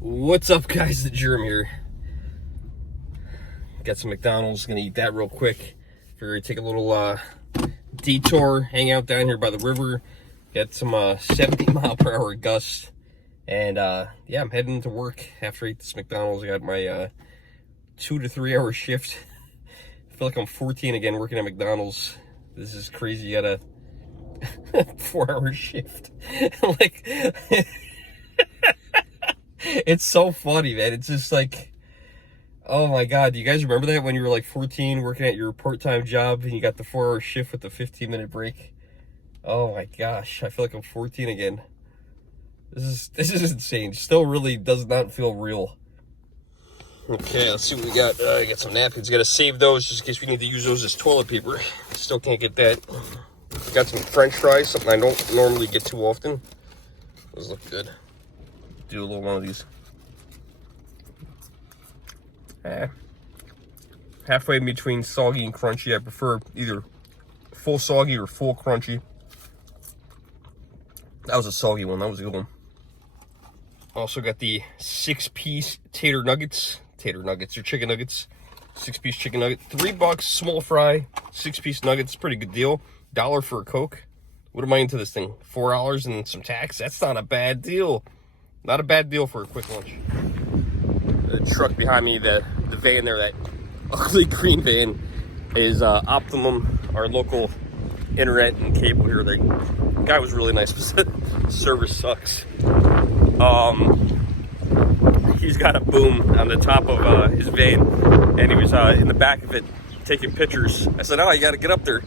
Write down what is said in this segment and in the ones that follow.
What's up, guys? The Germ here. Got some McDonald's. Gonna eat that real quick. Figured take a little detour, hang out down here by the river. Got some 70-mile-per-hour gusts, and yeah, I'm heading to work after I eat this McDonald's. I got my 2 to 3 hour shift. I feel like I'm 14 again working at McDonald's. This is crazy. You got a 4-hour shift. Like. It's so funny, man. It's just like, oh my God. Do you guys remember that when you were like 14 working at your part-time job and you got the 4-hour shift with the 15-minute break? Oh my gosh. I feel like I'm 14 again. This is insane. Still really does not feel real. Okay, let's see what we got. I got some napkins. Got to save those just in case we need to use those as toilet paper. Still can't get that. Got some French fries, something I don't normally get too often. Those look good. Do a little one of these. Halfway in between soggy and crunchy. I prefer either full soggy or full crunchy. That was a soggy one. That was a good one. Also got the 6-piece tater nuggets. Tater nuggets or chicken nuggets. 6-piece chicken nugget. $3, small fry. 6-piece nuggets. Pretty good deal. $1 for a Coke. What am I into this thing? $4 and some tax? That's not a bad deal. Not a bad deal for a quick lunch. The truck behind me, the van there, that ugly green van, is Optimum, our local internet and cable here. The guy was really nice, but service sucks. He's got a boom on the top of his van, and he was in the back of it taking pictures. I said, "Oh, you got to get up there."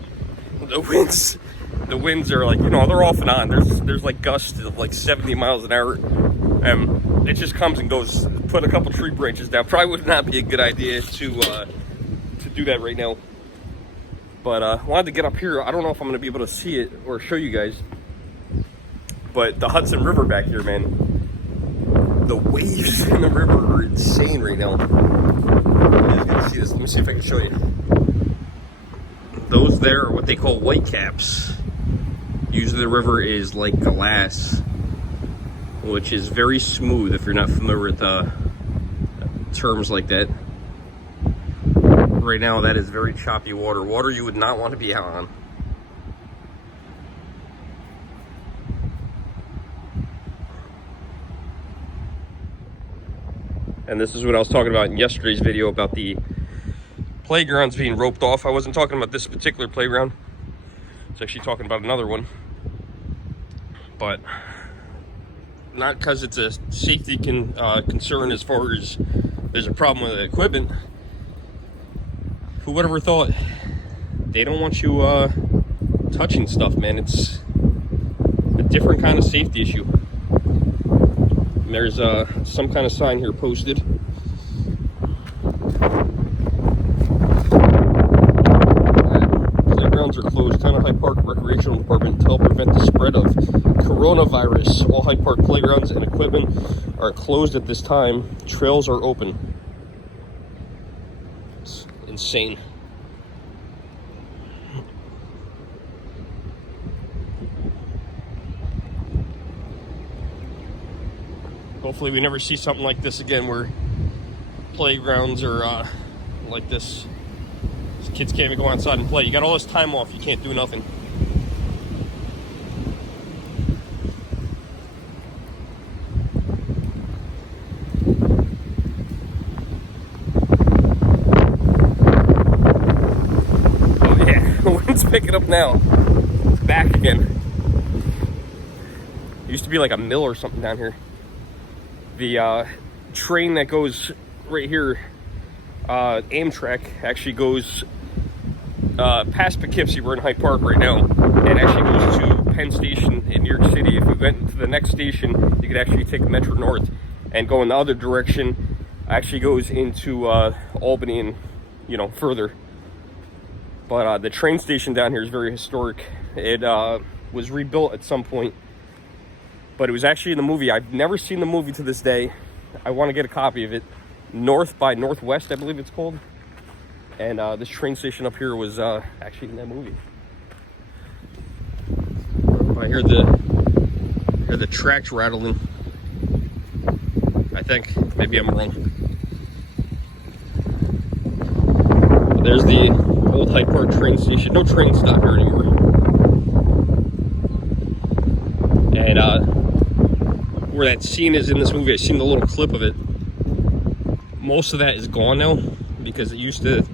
The winds are like, you know, they're off and on. There's like gusts of like 70 miles an hour. It just comes and goes. Put a couple tree branches down. Probably would not be a good idea to do that right now. But I wanted to get up here. I don't know if I'm going to be able to see it or show you guys. But the Hudson River back here, man. The waves in the river are insane right now. You guys get to see this. Let me see if I can show you. Those there are what they call white caps. Usually the river is like glass, which is very smooth if you're not familiar with terms like that. Right now that is very choppy water. Water you would not want to be out on. And this is what I was talking about in yesterday's video about the playgrounds being roped off. I wasn't talking about this particular playground. It's actually talking about another one. But not because it's a safety concern as far as there's a problem with the equipment. Who would ever thought? They don't want you touching stuff, man. It's a different kind of safety issue. And there's some kind of sign here posted. Playgrounds are closed. Town of Hyde Park Recreational Department to help prevent the spread of coronavirus. All Hyde Park playgrounds and equipment are closed at this time. Trails are open. It's insane. Hopefully we never see something like this again where playgrounds are like this. Kids can't even go outside and play. You got all this time off, you can't do nothing. Oh yeah, the wind's picking up now. It's back again. It used to be like a mill or something down here. The train that goes right here, Amtrak, actually goes past Poughkeepsie. We're in Hyde Park right now, and actually goes to Penn Station in New York City. If we went to the next station, you could actually take Metro North and go in the other direction. Actually goes into Albany and, you know, further. But the train station down here is very historic. It was rebuilt at some point, but it was actually in the movie. I've never seen the movie to this day. I want to get a copy of it. North by Northwest, I believe it's called. And this train station up here was actually in that movie. I hear the tracks rattling. I think. Maybe I'm wrong. But there's the old Hyde Park train station. No train stop here anymore. And where that scene is in this movie, I've seen the little clip of it. Most of that is gone now because it used to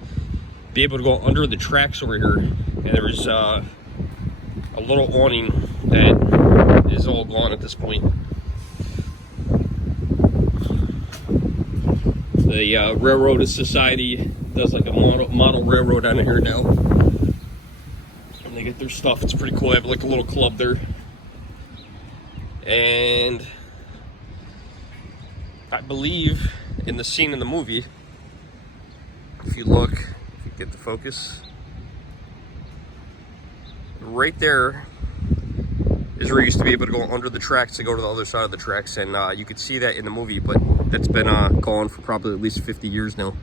be able to go under the tracks over here. And there was a little awning that is all gone at this point. The Railroad Society does like a model railroad out of here now. And they get their stuff. It's pretty cool. I have like a little club there. And I believe in the scene in the movie, if you look, if you get the focus, right there is where you used to be able to go under the tracks to go to the other side of the tracks, and you could see that in the movie, but that's been gone for probably at least 50 years now.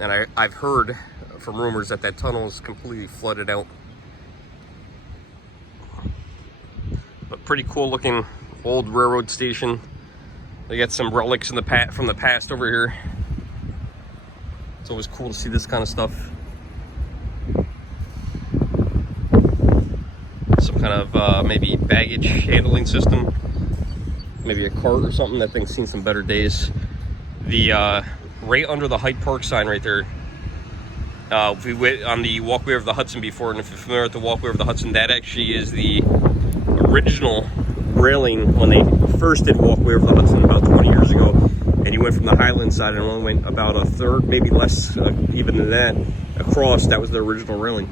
And I've heard from rumors that that tunnel is completely flooded out. But pretty cool looking old railroad station. They got some relics in from the past over here. It's always cool to see this kind of stuff. Some kind of maybe baggage handling system. Maybe a cart or something. That thing's seen some better days. The right under the Hyde Park sign right there. We went on the walkway of the Hudson before, and if you're familiar with the walkway of the Hudson, that actually is the original railing when they first did walkway over the Hudson about 20 years ago. And you went from the Highland side and only went about a third, maybe less even than that, across. That was the original railing.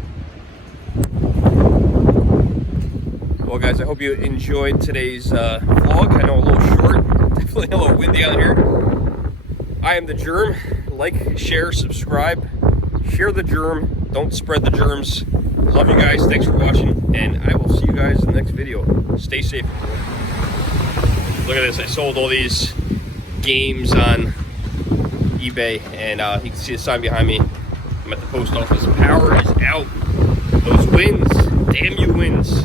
Well, guys, I hope you enjoyed today's vlog. I know a little short, definitely a little windy out here. I am the Germ. Like, share, subscribe. Share the Germ. Don't spread the germs. Love you guys. Thanks for watching, and I will see you guys in the next video. Stay safe. Look at this. I sold all these games on eBay, and you can see the sign behind me. I'm at the post office. Power is out. Those winds. Damn you winds.